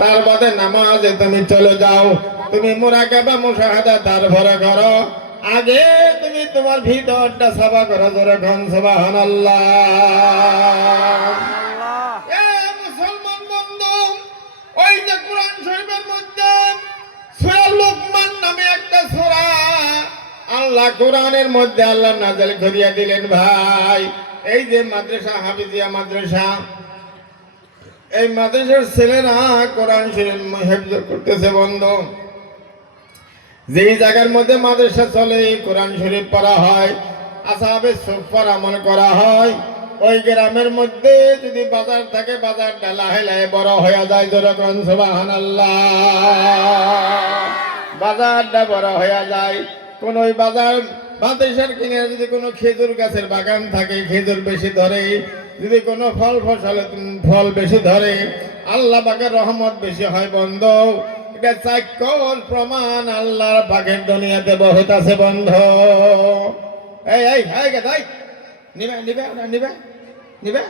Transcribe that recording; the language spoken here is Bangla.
তার বাদে নামাজে, তুমি চলে যাও। তুমি মোরা মুরাকাবা মুশাহাদা তারপরে করো। আগে তুমি তোমার ভিতরটা সাবা করো ধরে ঘন এ মুসলমান বন্ধু, ওই যে কোরআন একটা সূরা। আল্লাহ কোরআনের মধ্যে আল্লাহ নাযিল করিয়া দিলেন ভাই। এই যে মাদ্রাসা, হাফিজিয়া মাদ্রাসা এই মাদ্রাসার ছেলেরা কোরআন শরীফ হেফজ করতেছে, বন্ধ। যেই জায়গার মধ্যে মাদ্রাসা চলে, কোরআন শরীফ পড়া হয়, আসাবে সুফার আমল করা হয়, ওই গ্রামের মধ্যে যদি বাজার থাকে বাজার ডালা হেলায় বড় হয়ে যায় যেরকম সুবাহান বাজারটা বড় হয়ে যায়। কোন বাজার, মাদ্রাসার কিনে যদি কোনো খেজুর গাছের বাগান থাকে, খেজুর বেশি ধরে যদি কোনো ফল ফসল ফল বেশি ধরে, আল্লাহ পাকের রহমত বেশি হয় বন্ধ। এটা চাক্ষর প্রমাণ, আল্লাহর পাকের দুনিয়াতে বহুত আছে বন্ধ। এই এই হ্যাঁ গে তাই নিবে নিবে নিবে নিবে।